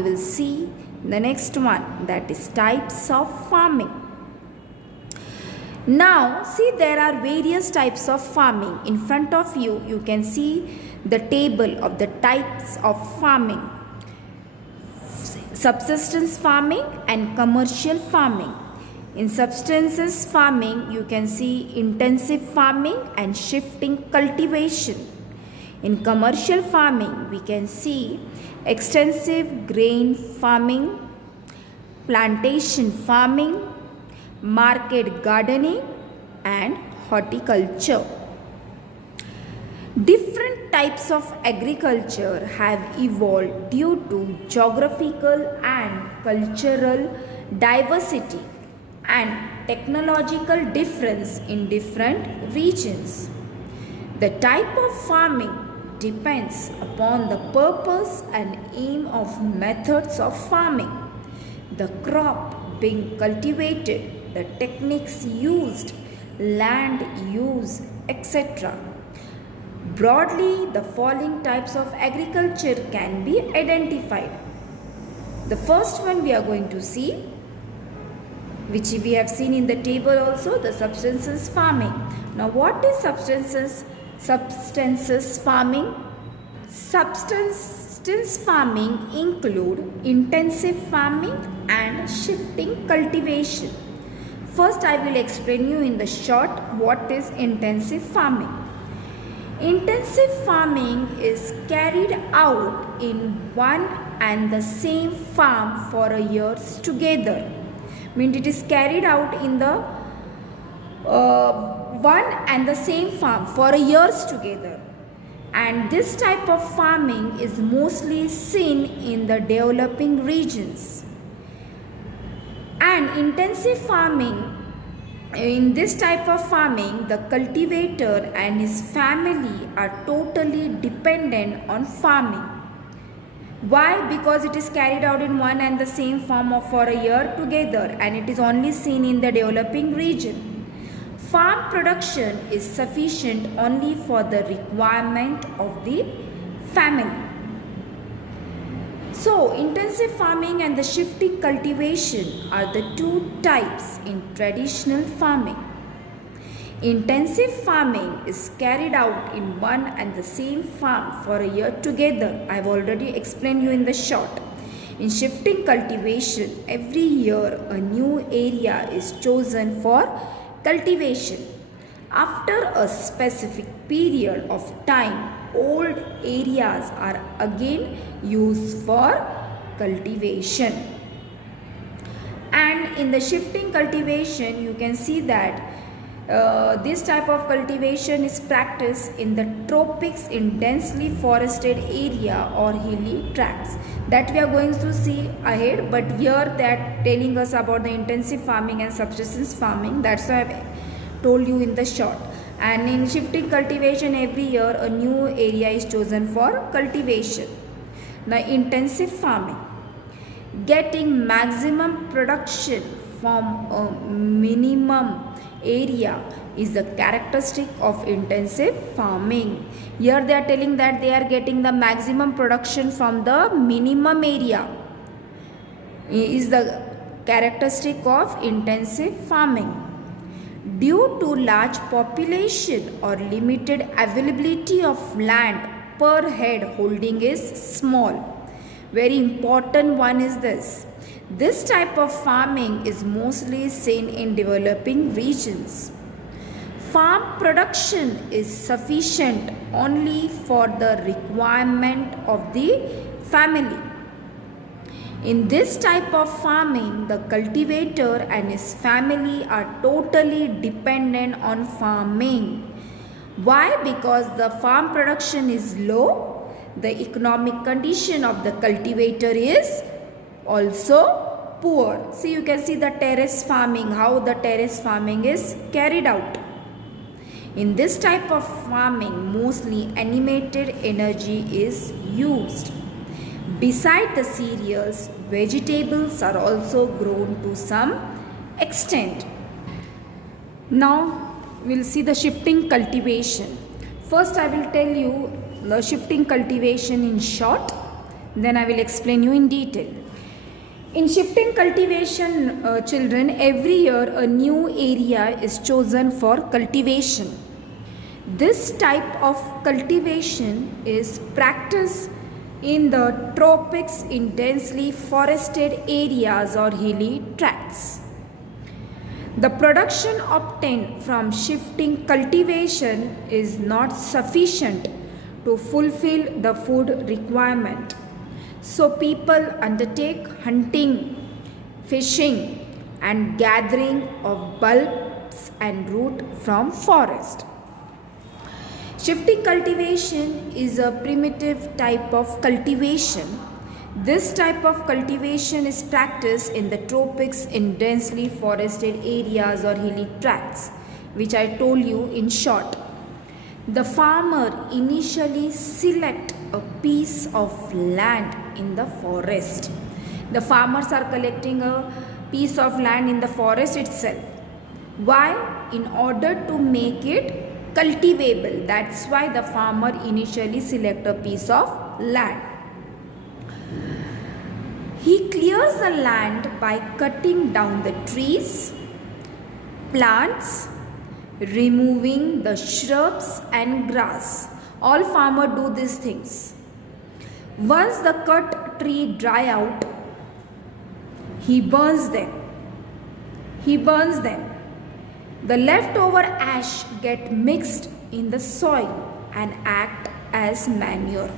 we will see the next one, that is types of farming. Now see, there are various types of farming. In front of you, you can see the table of the types of farming. Subsistence farming and commercial farming. In subsistence farming, you can see intensive farming and shifting cultivation. In commercial farming, we can see extensive grain farming, plantation farming, market gardening and horticulture. Different types of agriculture have evolved due to geographical and cultural diversity and technological difference in different regions. The type of farming depends upon the purpose and aim of methods of farming, the crop being cultivated, the techniques used, land use, etc. Broadly, the following types of agriculture can be identified. The first one we are going to see, which we have seen in the table also, the subsistence farming. Now, what is subsistence farming? Subsistence farming include intensive farming and shifting cultivation. First, I will explain you in the short what is intensive farming. Intensive farming is carried out in one and the same farm for a years together. Means it is carried out in the one and the same farm for a years together. And this type of farming is mostly seen in the developing regions. And intensive farming, in this type of farming, the cultivator and his family are totally dependent on farming. Why? Because it is carried out in one and the same farm for a year together, and it is only seen in the developing region. Farm production is sufficient only for the requirement of the family. So, intensive farming and the shifting cultivation are the two types in traditional farming. Intensive farming is carried out in one and the same farm for a year together. I have already explained you in the short. In shifting cultivation, every year a new area is chosen for cultivation. After a specific period of time, old areas are again used for cultivation. And in the shifting cultivation, you can see that this type of cultivation is practiced in the tropics in densely forested area or hilly tracts. That we are going to see ahead, but here they are telling us about the intensive farming and subsistence farming. That's why I have told you in the short. And in shifting cultivation, every year a new area is chosen for cultivation. Now, intensive farming, getting maximum production from a minimum area is the characteristic of intensive farming. Here they are telling that they are getting the maximum production from the minimum area is the characteristic of intensive farming. Due to large population or limited availability of land per head, holding is small. Very important one is this. This type of farming is mostly seen in developing regions. Farm production is sufficient only for the requirement of the family. In this type of farming, the cultivator and his family are totally dependent on farming. Why? Because the farm production is low, the economic condition of the cultivator is also poor. See, you can see the terrace farming, how the terrace farming is carried out. In this type of farming, mostly animated energy is used. Beside the cereals, vegetables are also grown to some extent. Now, we will see the shifting cultivation. First, I will tell you the shifting cultivation in short. Then I will explain you in detail. In shifting cultivation, children, every year a new area is chosen for cultivation. This type of cultivation is practiced in the tropics in densely forested areas or hilly tracts. The production obtained from shifting cultivation is not sufficient to fulfill the food requirement. So people undertake hunting, fishing and gathering of bulbs and root from forest. Shifting cultivation is a primitive type of cultivation. This type of cultivation is practiced in the tropics in densely forested areas or hilly tracts, which I told you in short. The farmer initially select a piece of land in the forest. The farmers are collecting a piece of land in the forest itself. Why? In order to make it cultivable. That's why the farmer initially select a piece of land. He clears the land by cutting down the trees, plants, removing the shrubs and grass. All farmers do these things. Once the cut tree dry out, he burns them. The leftover ash get mixed in the soil and act as manure.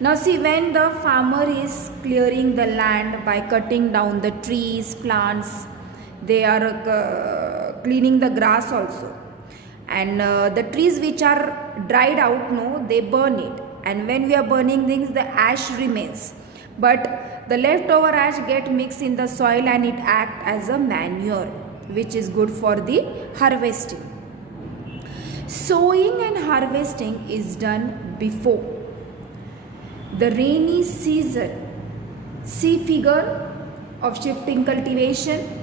Now see, when the farmer is clearing the land by cutting down the trees, plants, they are cleaning the grass also. And the trees which are dried out, no, they burn it. And when we are burning things, the ash remains. But the leftover ash get mixed in the soil and it act as a manure, which is good for the harvesting. Sowing and harvesting is done before the rainy season. See figure of shifting cultivation.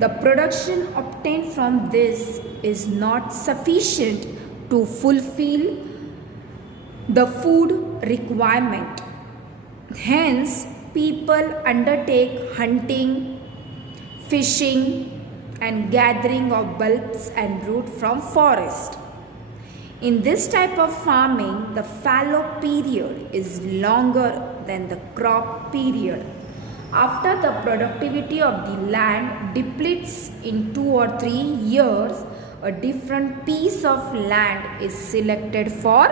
The production obtained from this is not sufficient to fulfill the food requirement. Hence, people undertake hunting, fishing and gathering of bulbs and root from forest. In this type of farming, the fallow period is longer than the crop period. After the productivity of the land depletes in 2 or 3 years, a different piece of land is selected for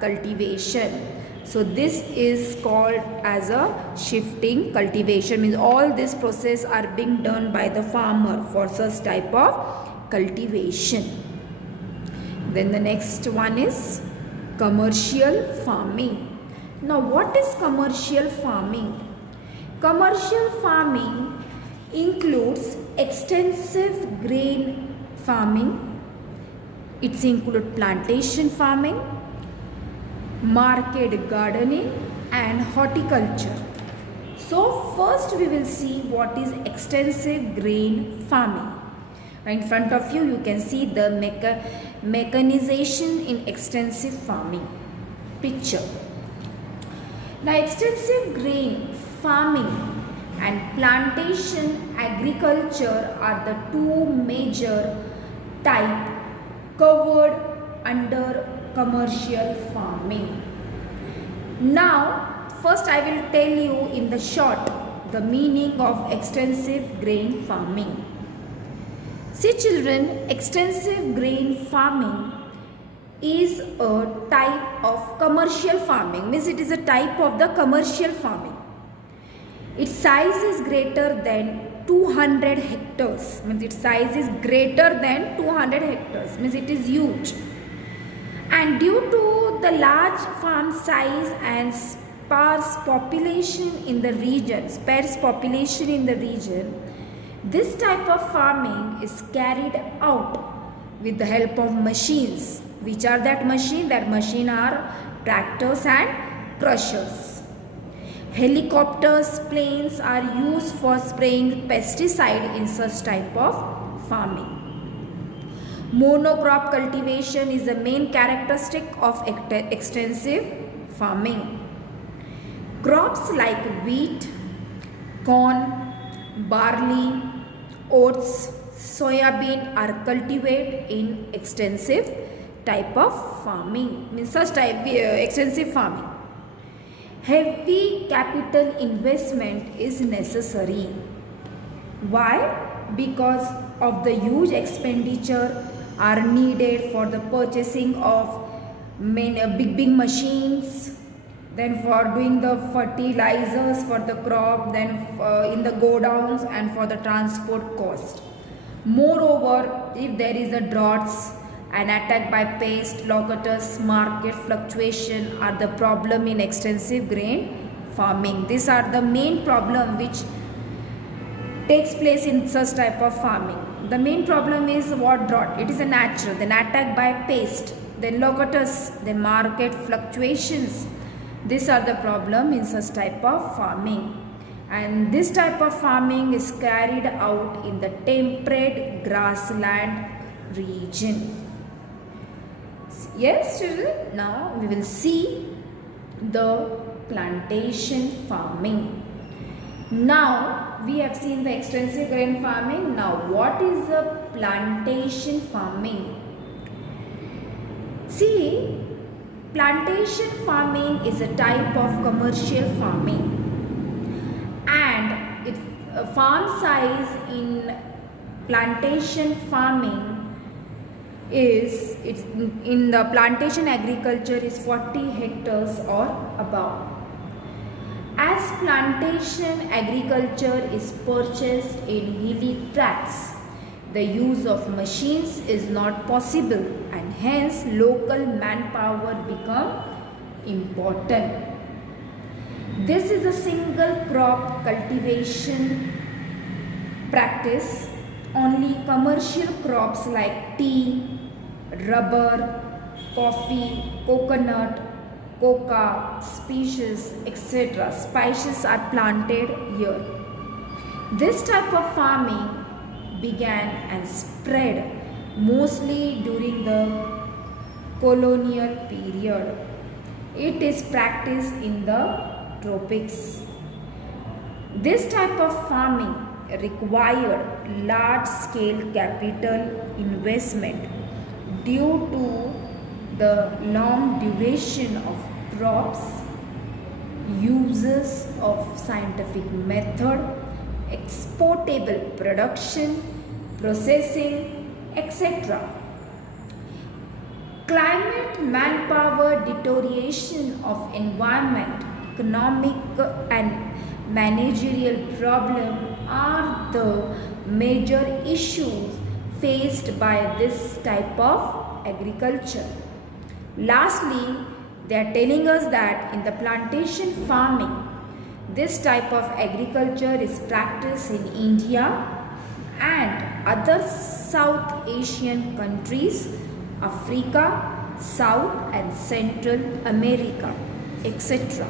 cultivation. So this is called as a shifting cultivation. Means all this process are being done by the farmer for such type of cultivation. Then the next one is commercial farming. Now what is commercial farming? Commercial farming includes extensive grain farming. It includes plantation farming, market gardening and horticulture. So first we will see what is extensive grain farming. In front of you, you can see the mechanization in extensive farming picture. Now extensive grain farming and plantation agriculture are the two major types covered under commercial farming. Now first I will tell you in the short the meaning of extensive grain farming. See children, extensive grain farming is a type of commercial farming. Means it is a type of the commercial farming. Its size is greater than 200 hectares. Means its size is greater than 200 hectares. Means it is huge. And due to the large farm size and sparse population in the region, this type of farming is carried out with the help of machines. Which are that machine? That machine are tractors and crushers. Helicopters, planes are used for spraying pesticide in such type of farming. Monocrop cultivation is the main characteristic of extensive farming. Crops like wheat, corn, barley, oats, soybean are cultivated in extensive type of farming, means such type extensive farming. Heavy capital investment is necessary. Why? Because of the huge expenditure are needed for the purchasing of big machines, then for doing the fertilizers for the crop, then in the godowns and for the transport cost. Moreover, if there is a droughts, an attack by pest, locusts, market fluctuation are the problem in extensive grain farming. These are the main problem which takes place in such type of farming. The main problem is what? Drought. It is a natural. Then attack by pest, then locusts, then market fluctuations. These are the problem in such type of farming. And this type of farming is carried out in the temperate grassland region. Yes, children, now we will see the plantation farming. Now we have seen the extensive grain farming. Now what is the plantation farming? See, plantation farming is a type of commercial farming, and its farm size in plantation farming is, it's in the plantation agriculture is 40 hectares or above. As plantation agriculture is purchased in hilly tracts, the use of machines is not possible, and hence local manpower become important. This is a single crop cultivation practice. Only commercial crops like tea, rubber, coffee, coconut, coca, species, etc. spices are planted here. This type of farming began and spread mostly during the colonial period. It is practiced in the tropics. This type of farming required large-scale capital investment due to the long duration of crops, uses of scientific method, exportable production, processing, etc. Climate, manpower, deterioration of environment, economic and managerial problems are the major issues faced by this type of agriculture. Lastly, they are telling us that in the plantation farming, this type of agriculture is practiced in India and other South Asian countries, Africa, South and Central America, etc.